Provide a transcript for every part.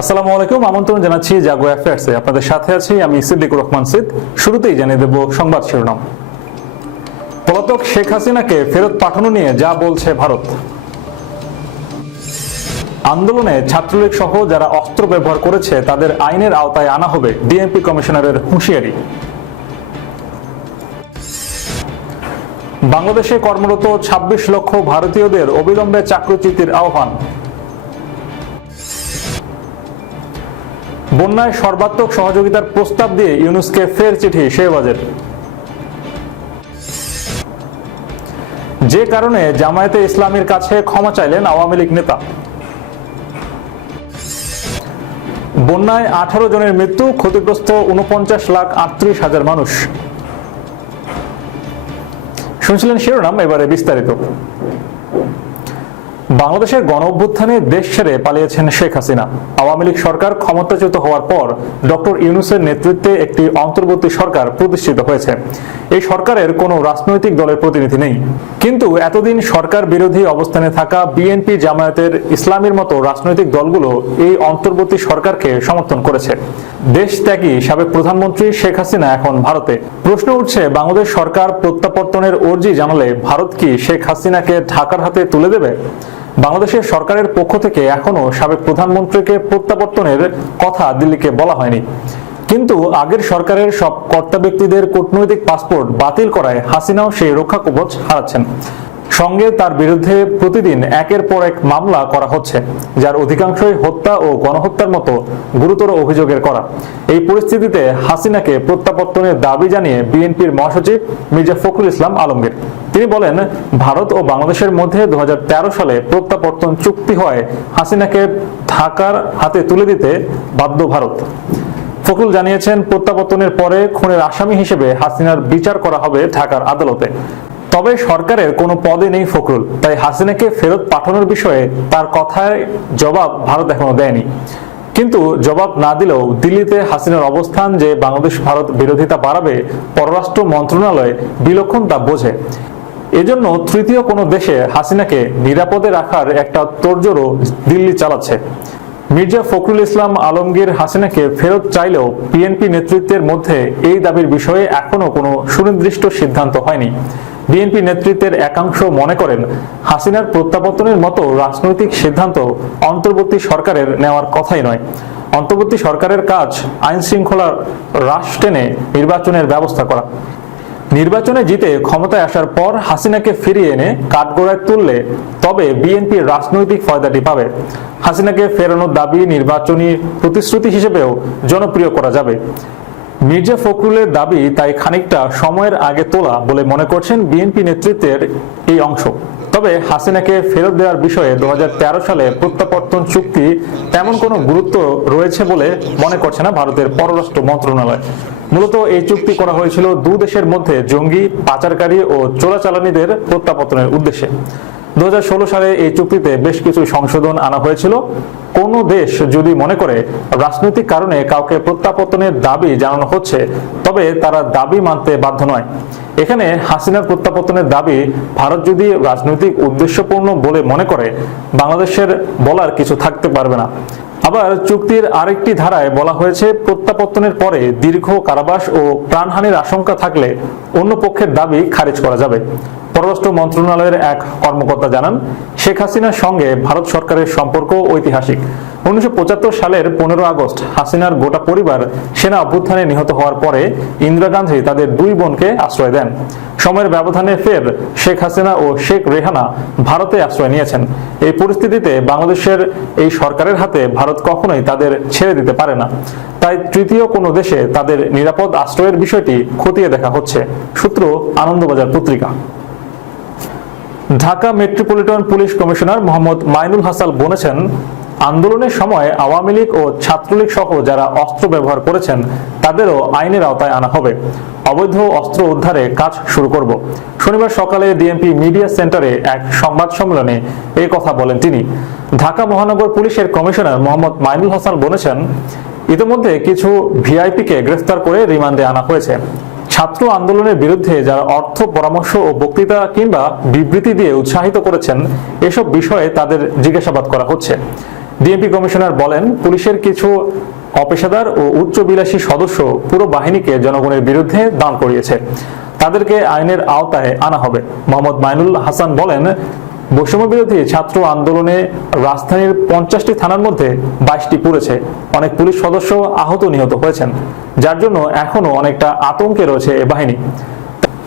আসসালামু আলাইকুম, আমন্ত্রণ জানাচ্ছি জাগো আপনাদের সাথে আছি আমি সিদ্দিকুর রহমান সিদ শুরুতেই জানিয়ে দেব সংবাদ শিরোনাম। পলাতক শেখ হাসিনাকে ফেরত পাঠানো নিয়ে যা বলছে ভারত। আন্দোলনে ছাত্রলীগ সহ যারা অস্ত্র ব্যবহার করেছে, তাদের আইনের আওতায় আনা হবে ডিএমপি কমিশনারের হুঁশিয়ারি। বাংলাদেশে কর্মরত ২৬ লক্ষ ভারতীয়দের অবিলম্বে চাকরিচ্যুতির আহ্বান। বন্যায় সর্বাত্মক সহযোগিতার প্রস্তাব দিয়ে ইউনুসকে ফের চিঠি শেহবাজের। যে কারণে জামায়াতে ইসলামের কাছে ক্ষমা চাইলেন আওয়ামী লীগ নেতা। বন্যায় আঠারো জনের মৃত্যু, ক্ষতিগ্রস্ত উনপঞ্চাশ লাখ আটত্রিশ হাজার মানুষ। শুনছিলেন শিরোনাম, এবারে বিস্তারিত। বাংলাদেশের গণ অভ্যুত্থানে দেশ ছেড়ে পালিয়েছেন শেখ হাসিনা। আওয়ামী লীগ সরকার ক্ষমতাচ্যুত হওয়ার পর ডক্টর ইউনুসের নেতৃত্বে একটি অন্তর্বর্তী সরকার প্রতিষ্ঠিত হয়েছে। এই সরকারের কোনো রাজনৈতিক দলের প্রতিনিধি নেই। কিন্তু এতদিন সরকার বিরোধী অবস্থানে থাকা বিএনপি জামায়াতের ইসলামের মতো রাজনৈতিক দলগুলো এই অন্তর্বর্তী সরকারকে সমর্থন করেছে। দেশ ত্যাগী সাবেক প্রধানমন্ত্রী শেখ হাসিনা এখন ভারতে। প্রশ্ন উঠছে, বাংলাদেশ সরকার প্রত্যাবর্তনের অর্জি জানালে ভারত কি শেখ হাসিনাকে ঢাকার হাতে তুলে দেবে? বাংলাদেশের সরকারের পক্ষ থেকে এখনও সাবেক প্রধানমন্ত্রীকে প্রত্যাবর্তনের কথা দিল্লিকে বলা হয়নি। কিন্তু আগের সরকারের সব কর্তা ব্যক্তিদের কূটনৈতিক পাসপোর্ট বাতিল করায় হাসিনাও সেই রক্ষা কবচ হারাচ্ছেন। সঙ্গে তার বিরুদ্ধে প্রতিদিন একের পর এক মামলা করা হচ্ছে, যার অধিকাংশই হত্যা ও গণহত্যার মতো গুরুতর অভিযোগের করা। এই পরিস্থিতিতে হাসিনাকে প্রত্যাবর্তনের দাবি জানিয়ে বিএনপির মহাসচিব মির্জা ফখরুল ইসলাম আলমগীর। তিনি বলেন, ভারত ও বাংলাদেশের মধ্যে দু হাজার তেরো সালে প্রত্যাবর্তন চুক্তি হয় হাসিনাকে ঢাকার হাতে তুলে দিতে বাধ্য ভারত। ফখরুল জানিয়েছেন, প্রত্যাবর্তনের পরে খুনের আসামি হিসেবে হাসিনার বিচার করা হবে ঢাকার আদালতে। তবে সরকারের কোনো পদে নেই ফখরুল, তাই হাসিনাকে ফেরত পাঠানোর বিষয়ে তার কথায় জবাব ভারত এখনও দেয়নি। কিন্তু জবাব না দিলেও দিল্লিতে হাসিনার অবস্থান যে বাংলাদেশ ভারত বিরোধিতা বাড়াবে, পররাষ্ট্র মন্ত্রণালয় বিলক্ষণ তা বোঝে। এজন্য তৃতীয় কোনো দেশে হাসিনাকে নিরাপদে রাখার একটা তোড়জোড়ও দিল্লি চালাচ্ছে। মির্জা ফখরুল ইসলাম আলমগীর হাসিনাকে ফেরত চাইলেও বিএনপি নেতৃত্বের মধ্যে এই দাবির বিষয়ে এখনও কোনো সুনির্দিষ্ট সিদ্ধান্ত হয়নি। বিএনপি নেতৃত্বের একাংশ মনে করেন হাসিনার প্রত্যাবর্তনের মতো রাজনৈতিক সিদ্ধান্ত অন্তর্বর্তী সরকারের নেওয়ার কথাই নয়। অন্তর্বর্তী সরকারের কাজ আইন শৃঙ্খলা হ্রাস টেনে নির্বাচনের ব্যবস্থা করা। নির্বাচনে জিতে ক্ষমতায় আসার পর হাসিনাকে ফিরিয়ে এনে কাঠগোড়ায় তুললে তবে বিএনপি রাজনৈতিক ফয়দাটি পাবে। হাসিনাকে ফেরানোর দাবি নির্বাচনী প্রতিশ্রুতি হিসেবেও জনপ্রিয় করা যাবে। মির্জা ফখরুলের দাবি তাই খানিকটা সময়ের আগে তোলা বলে মনে করছেন বিএনপি নেতৃত্বের এই অংশ। তবে হাসিনাকে ফেরত দেওয়ার বিষয়ে দু হাজার তেরো সালে প্রত্যাবর্তন চুক্তি তেমন কোনো গুরুত্ব রয়েছে বলে মনে করছে না ভারতের পররাষ্ট্র মন্ত্রণালয়। মূলত এই চুক্তি করা হয়েছিল দু দেশের মধ্যে জঙ্গি, পাচারকারী ও চোরাচালানিদের প্রত্যাবর্তনের উদ্দেশ্যে। দু হাজার ষোলো সালে এই চুক্তিতে বেশ কিছু সংশোধন আনা হয়েছিল। কোন দেশ যদি মনে করে রাজনৈতিক কারণে কাউকে প্রত্যাবর্তনের দাবি জানানো হচ্ছে, তবে তারা দাবি মানতে বাধ্য নয়। এখানে হাসিনার প্রত্যাবর্তনের দাবি ভারত যদি রাজনৈতিক উদ্দেশ্যপূর্ণ বলে মনে করে, বাংলাদেশের বলার কিছু থাকতে পারবে না। আবার চুক্তির আরেকটি ধারায় বলা হয়েছে, প্রত্যাবর্তনের পরে দীর্ঘ কারাবাস ও প্রাণহানির আশঙ্কা থাকলে অন্য পক্ষের দাবি খারিজ করা যাবে। পররাষ্ট্র মন্ত্রণালয়ের এক কর্মকর্তা জানান, শেখ হাসিনার সঙ্গে ভারত সরকারের সম্পর্ক ঐতিহাসিক। উনিশশো সালের পনেরো আগস্ট হাসিনার গোটা পরিবার সেনা অভ্যুত্থানে নিহত হওয়ার পরে ইন্দিরা গান্ধী তাদের দুই বোনকে আশ্রয় দেন। সময়ের ব্যবধানে ফের শেখ হাসিনা ও শেখ রেহানা ভারতে আশ্রয় নিয়েছেন। এই পরিস্থিতিতে বাংলাদেশের এই সরকারের হাতে ভারত কখনোই তাদের ছেড়ে দিতে পারে না। তাই তৃতীয় কোনো দেশে তাদের নিরাপদ আশ্রয়ের বিষয়টি খতিয়ে দেখা হচ্ছে। সূত্র Anandabazar Patrika. Dhaka metropolitan police commissioner Mohammad Mainul Hasan বলেছেন, আন্দোলনের সময় আওয়ামী লীগ ও ছাত্রলীগ সহ যারা অস্ত্র ব্যবহার করেছেন, তাদেরও আইনের আওতায় আনা হবে। অবৈধ অস্ত্র উদ্ধারে কাজ শুরু করব। শনিবার সকালে ডিএমপি মিডিয়া সেন্টারে এক সংবাদ সম্মেলনে এই কথা বলেন তিনি। ঢাকা মহানগর পুলিশের কমিশনার মোহাম্মদ মাইনুল হাসান বলেছেন, ইতিমধ্যে কিছু ভিআইপিকে গ্রেফতার করে রিমান্ডে আনা হয়েছে। ছাত্র আন্দোলনের বিরুদ্ধে যারা অর্থ পরামর্শ ও বক্তৃতা কিংবা বিবৃতি দিয়ে উৎসাহিত করেছেন, এসব বিষয়ে তাদের জিজ্ঞাসাবাদ করা হচ্ছে। ডিএমপি কমিশনার বলেন, পুলিশের কিছু অপেশাদার ও উচ্চ বিলাসী সদস্য পুরো বাহিনীকে জনগণের বিরুদ্ধে দান করিয়েছে। তাদেরকে আইনের আওতায় আনা হবে। মোহাম্মদ মাইনুল হাসান বলেন বৈষম্য বিরোধী ছাত্র আন্দোলনে রাজধানীর পঞ্চাশটি থানার মধ্যে বাইশটি পুড়েছে। অনেক পুলিশ সদস্য আহত নিহত হয়েছেন, যার জন্য এখনও অনেকটা আতঙ্কে রয়েছে এ বাহিনী।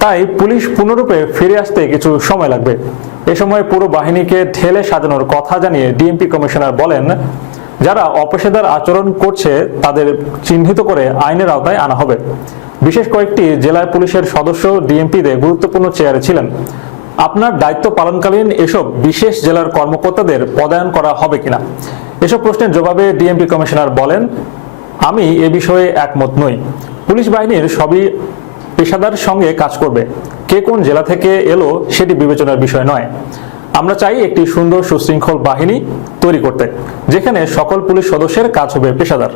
তাই পুলিশ পূর্ণরূপে ফিরে আসতে কিছু সময় লাগবে। এ সময় পুরো বাহিনীকে ঠেলে সাজানোর কথা জানিয়ে ডিএমপি কমিশনার বলেন, যারা অপেশাদার আচরণ করছে তাদের চিহ্নিত করে আইনের আওতায় আনা হবে। বিশেষ কয়েকটি জেলায় পুলিশের সদস্য ডিএমপিতে গুরুত্বপূর্ণ চেয়ারে ছিলেন। আপনার দায়িত্ব পালনকালীন এসব বিশেষ জেলার কর্মকর্তাদের পদায়ন করা হবে কিনা? এসব প্রশ্নের জবাবে ডিএমপি কমিশনার বলেন, আমি এ বিষয়ে একমত নই। পুলিশ বাহিনীর সবই পেশাদার সঙ্গে কাজ করবে। কে কোন জেলা থেকে এলো সেটি বিবেচনার বিষয় নয়। আমরা চাই একটি সুন্দর সুশৃঙ্খল বাহিনী তৈরি করতে, যেখানে সকল পুলিশ সদস্যের কাজ হবে পেশাদার।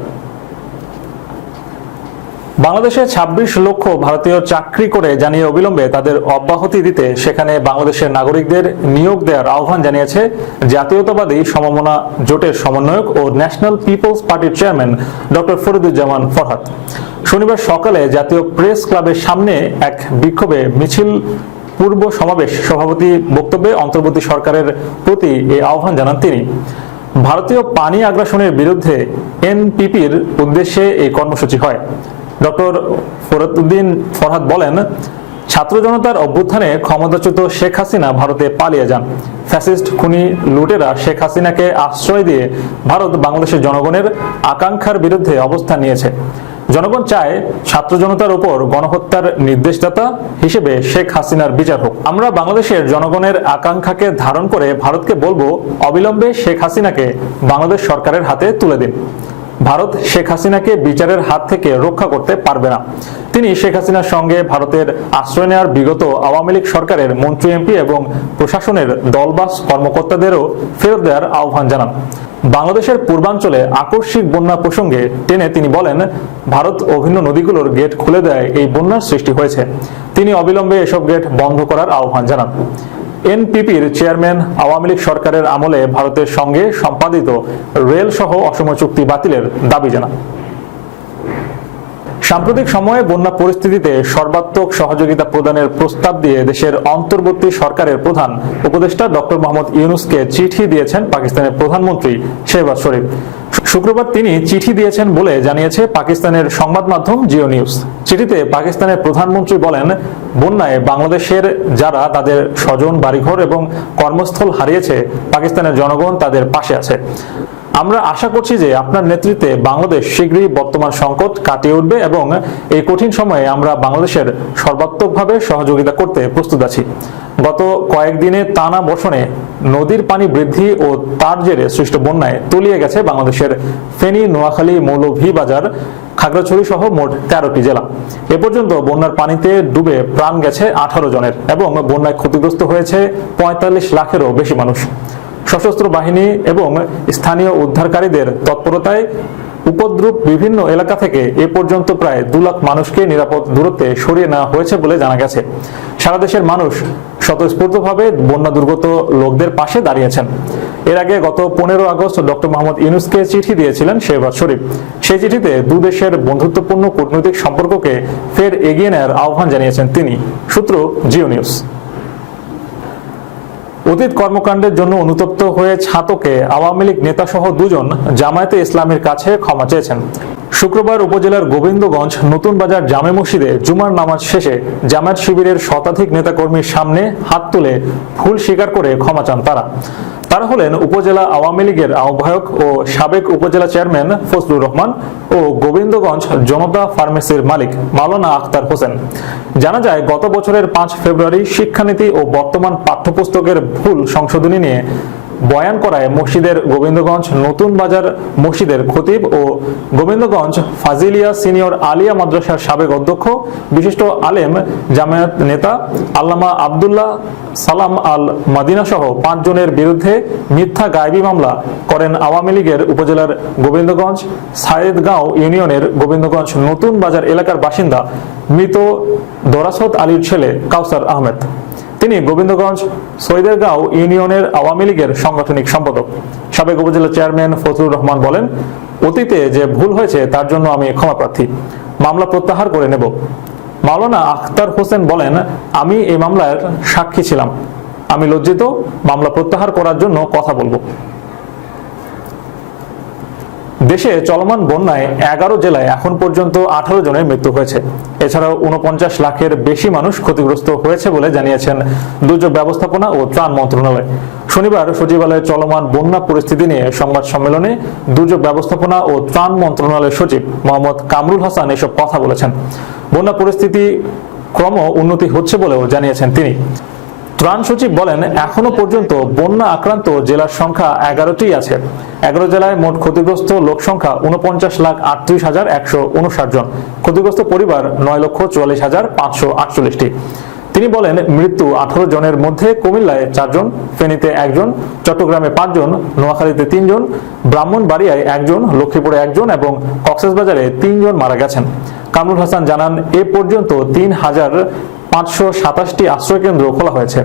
বাংলাদেশে ২৬ লক্ষ ভারতীয় চাকরি করে জানিয়ে অবিলম্বে তাদের অব্যাহতি দিতে সেখানে বাংলাদেশের নাগরিকদের নিয়োগ দেওয়ার আহ্বান জানিয়েছে জাতীয়তাবাদী সমমনা জোটের সমন্বয়ক ও ন্যাশনাল পিপলস পার্টির চেয়ারম্যান ডক্টর ফরিদুজ্জামান ফরহাদ। শনিবার সকালে জাতীয় প্রেস ক্লাবের সামনে এক বিক্ষোভে মিছিল পূর্ব সমাবেশ সভাপতি বক্তব্যে অন্তর্বর্তী সরকারের প্রতি এই আহ্বান জানান তিনি। ভারতীয় পানি আগ্রাসনের বিরুদ্ধে এনপিপির উদ্দেশ্যে এই কর্মসূচি হয়। ডক্টর ফরদুদ্দিন ফরহাদ বলেন, ছাত্র জনতার অভ্যুত্থানে ক্ষমতাচ্যুত শেখ হাসিনা ভারতে পালিয়ে যান। ফ্যাসিস্ট খুনি লুটেরা শেখ হাসিনাকে আশ্রয় দিয়ে ভারত বাংলাদেশের জনগণের আকাঙ্ক্ষার বিরুদ্ধে অবস্থান নিয়েছে। জনগণ চায় ছাত্র জনতার উপর গণহত্যার নির্দেশদাতা হিসেবে শেখ হাসিনার বিচার হোক। আমরা বাংলাদেশের জনগণের আকাঙ্ক্ষাকে ধারণ করে ভারতকে বলব, অবিলম্বে শেখ হাসিনাকে বাংলাদেশ সরকারের হাতে তুলে দিন। ভারত শেখ হাসিনাকে বিচারের হাত থেকে রক্ষা করতে পারবে না। তিনি শেখ হাসিনার সঙ্গে ভারতের আশ্রয় নেওয়ার বিগত আওয়ামী লীগ সরকারের মন্ত্রী এমপি এবং প্রশাসনের দলবাস কর্মকর্তাদেরও ফেরত দেওয়ার আহ্বান জানান। বাংলাদেশের পূর্বাঞ্চলে আকস্মিক বন্যা প্রসঙ্গে টেনে তিনি বলেন, ভারত অভিন্ন নদীগুলোর গেট খুলে দেয় এই বন্যার সৃষ্টি হয়েছে। তিনি অবিলম্বে এসব গেট বন্ধ করার আহ্বান জানান। এনপিপির চেয়ারম্যান আওয়ামী লীগ সরকারের আমলে ভারতের সঙ্গে সম্পাদিত রেল সহ অসম চুক্তি বাতিলের দাবি জানান। সাম্প্রতিক সময়ে বন্যা পরিস্থিতিতে সর্বাত্মক সহযোগিতা প্রদানের প্রস্তাব দিয়ে দেশের অন্তর্বর্তী সরকারের প্রধান উপদেষ্টা ডক্টর মোহাম্মদ ইউনুসকে চিঠি দিয়েছেন পাকিস্তানের প্রধানমন্ত্রী শেহবাজ শরীফ। শুক্রবার তিনি চিঠি দিয়েছেন বলে জানিয়েছে পাকিস্তানের সংবাদ মাধ্যম জিও নিউজ। চিঠিতে পাকিস্তানের প্রধানমন্ত্রী বলেন, বন্যায় বাংলাদেশের যারা তাদের স্বজন, বাড়িঘর এবং কর্মস্থল হারিয়েছে, পাকিস্তানের জনগণ তাদের পাশে আছে। আমরা আশা করছি যে আপনার নেতৃত্বে বাংলাদেশ শীঘ্রই বর্তমান সংকট কাটিয়ে উঠবে এবং এই কঠিন সময়ে আমরা বাংলাদেশের সর্বাত্মকভাবে সহযোগিতা করতে প্রস্তুত আছি। গত কয়েকদিনে টানা বর্ষণে নদীর পানি বৃদ্ধি ও তার জেরে সৃষ্ট বন্যায় তলিয়ে গেছে বাংলাদেশের ফেনী, নোয়াখালী, মৌলভীবাজার, খাগড়াছড়ি সহ মোট তেরোটি জেলা। এ পর্যন্ত বন্যার পানিতে ডুবে প্রাণ গেছে আঠারো জনের এবং বন্যায় ক্ষতিগ্রস্ত হয়েছে পঁয়তাল্লিশ লাখেরও বেশি মানুষ। সশস্ত্র বাহিনী এবং স্থানীয় উদ্ধারকারীদের তৎপরতায় উপদ্রুপ বিভিন্ন এলাকা থেকে এ পর্যন্ত প্রায় দু লাখ মানুষকে নিরাপদ দূরত্বে সরিয়ে নেওয়া হয়েছে বলে জানা গেছে। সারা দেশের মানুষ স্বতঃস্ফূর্তভাবে বন্যা দুর্গত লোকদের পাশে দাঁড়িয়েছেন। এর আগে গত পনেরো আগস্ট ডক্টর মোহাম্মদ ইউনুসকে চিঠি দিয়েছিলেন শেহবাজ শরীফ। সেই চিঠিতে দু দেশের বন্ধুত্বপূর্ণ কূটনৈতিক সম্পর্ককে ফের এগিয়ে নেওয়ার আহ্বান জানিয়েছেন তিনি। সূত্র জিও নিউজ অতীত কর্মকাণ্ডের জন্য অনুতপ্ত হয়ে ছাতকে আওয়ামী লীগ নেতাসহ দুজন জামায়াতে ইসলামের কাছে ক্ষমা চেয়েছেন। শুক্রবার উপজেলার গোবিন্দগঞ্জ নতুন বাজার জামে মসজিদে জুমার নামাজ শেষে জামায়াত শিবিরের শতাধিক নেতাকর্মীর সামনে হাত তুলে ভুল স্বীকার করে ক্ষমা চান তারা। তারা হলেন উপজেলা আওয়ামী লীগের আহ্বায়ক ও সাবেক উপজেলা চেয়ারম্যান ফজলুর রহমান ও গোবিন্দগঞ্জ জনতা ফার্মেসির মালিক মাওলানা আক্তার হোসেন। জানা যায়, গত বছরের পাঁচ ফেব্রুয়ারি শিক্ষানীতি ও বর্তমান পাঠ্যপুস্তকের ভুল সংশোধনী নিয়ে বয়ান করায় মসজিদের গোবিন্দগঞ্জ নতুন বাজার মসজিদের খতিব ও গোবিন্দগঞ্জ ফাজিলিয়া সিনিয়র আলিয়া মাদ্রাসার সাবেক অধ্যক্ষ, বিশিষ্ট আলেম, জামায়াত নেতা আল্লামা আবদুল্লাহ সালাম আল মাদিনা সহ পাঁচজনের বিরুদ্ধে মিথ্যা গায়েবী মামলা করেন আওয়ামী লীগের উপজেলার গোবিন্দগঞ্জ, সায়েদগাঁও ইউনিয়নের গোবিন্দগঞ্জ নতুন বাজার এলাকার বাসিন্দা মৃত দরাসত আলীর ছেলে কাউসার আহমেদ। তিনি গোবিন্দগঞ্জ সৈদেরগাঁও ইউনিয়নের আওয়ামী লীগের সাংগঠনিক সম্পাদক। সাবেক উপজেলা চেয়ারম্যান ফজলুর রহমান বলেন, অতীতে যে ভুল হয়েছে, তার জন্য আমি ক্ষমা প্রার্থী। মামলা প্রত্যাহার করে নেব। মাওলানা আখতার হোসেন বলেন, আমি এই মামলার সাক্ষী ছিলাম। আমি লজ্জিত, মামলা প্রত্যাহার করার জন্য কথা বলব। দেশে চলমান বন্যায় এগারো জেলায় এখন পর্যন্ত আঠারো জনের মৃত্যু হয়েছে। এছাড়াও উনপঞ্চাশ লাখের বেশি মানুষ ক্ষতিগ্রস্ত হয়েছে বলে জানিয়েছেন দুর্যোগ ব্যবস্থাপনা ও ত্রাণ মন্ত্রণালয়। শনিবার সচিবালয়ে চলমান বন্যা পরিস্থিতি নিয়ে সংবাদ সম্মেলনে দুর্যোগ ব্যবস্থাপনা ও ত্রাণ মন্ত্রণালয়ের সচিব মোহাম্মদ কামরুল হাসান এসব কথা বলেছেন। বন্যা পরিস্থিতি ক্রম উন্নতি হচ্ছে বলেও জানিয়েছেন তিনি। ত্রাণ সচিব বলেন, এখনও পর্যন্ত বন্যা আক্রান্ত জেলার সংখ্যা এগারোটি আছে। এগারো জেলায় মোট ক্ষতিগ্রস্ত লোক সংখ্যা উনপঞ্চাশ লাখ আটত্রিশ হাজার একশো উনষাট জন। ক্ষতিগ্রস্ত পরিবার নয় লক্ষ চুয়াল্লিশ হাজার পাঁচশো আটচল্লিশটি। তিনি বলেন, মৃত্যু আঠারো জনের মধ্যে কুমিল্লায় চারজন, ফেনীতে একজন, চট্টগ্রামে পাঁচজন, নোয়াখালীতে তিনজন, ব্রাহ্মণবাড়িয়ায় একজন, লক্ষ্মীপুরে একজন এবং কক্সবাজারে তিনজন মারা গেছেন। কামরুল হাসান জানান, এ পর্যন্ত তিন হাজার পাঁচশো সাতাশটি আশ্রয় কেন্দ্র খোলা হয়েছে।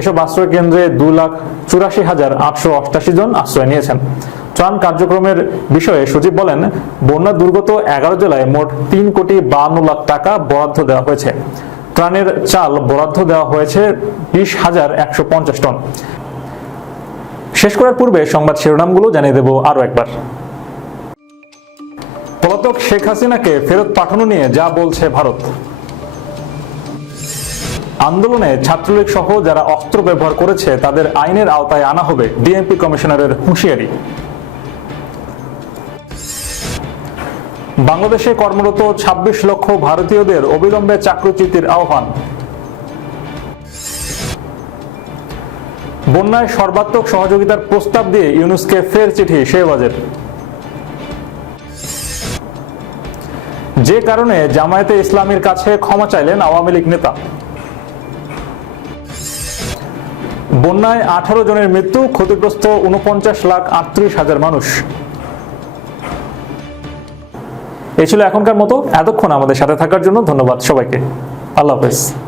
এসব আশ্রয় কেন্দ্রে দু লাখ চুরাশি হাজার আটশো অষ্টাশি জন আশ্রয় নিয়েছেন। ত্রাণ কার্যক্রমের বিষয়ে সচিব বলেন, বন্যা দুর্গত এগারো জেলায় মোট তিন কোটি বান্ন লাখ টাকা বরাদ্দ দেওয়া হয়েছে। ত্রাণের চাল বরাদ্দ দেওয়া হয়েছে বিশ হাজার একশো পঞ্চাশ টন। শেষ করার পূর্বে সংবাদ শিরোনামগুলো জানিয়ে দেব আরও একবার। পলাতক শেখ হাসিনাকে ফেরত পাঠানো নিয়ে যা বলছে ভারত। আন্দোলনে ছাত্রলীগ সহ যারা অস্ত্র ব্যবহার করেছে, তাদের আইনের আওতায় আনা হবে ডিএমপি কমিশনারের হুঁশিয়ারি। বাংলাদেশে কর্মরত ২৬ লক্ষ ভারতীয়দের অবিলম্বে চাকরিচ্যুতির আহ্বান। বন্যায় সর্বাত্মক সহযোগিতার প্রস্তাব দিয়ে ইউনুসকে ফের চিঠি শেহবাজের। যে কারণে জামায়াতে ইসলামীর কাছে ক্ষমা চাইলেন আওয়ামী লীগ নেতা। বন্যায় আঠারো জনের মৃত্যু, ক্ষতিগ্রস্ত উনপঞ্চাশ লাখ আটত্রিশ হাজার মানুষ। এই ছিল এখনকার মতো। এতক্ষণ আমাদের সাথে থাকার জন্য ধন্যবাদ সবাইকে। আল্লাহ হাফেজ।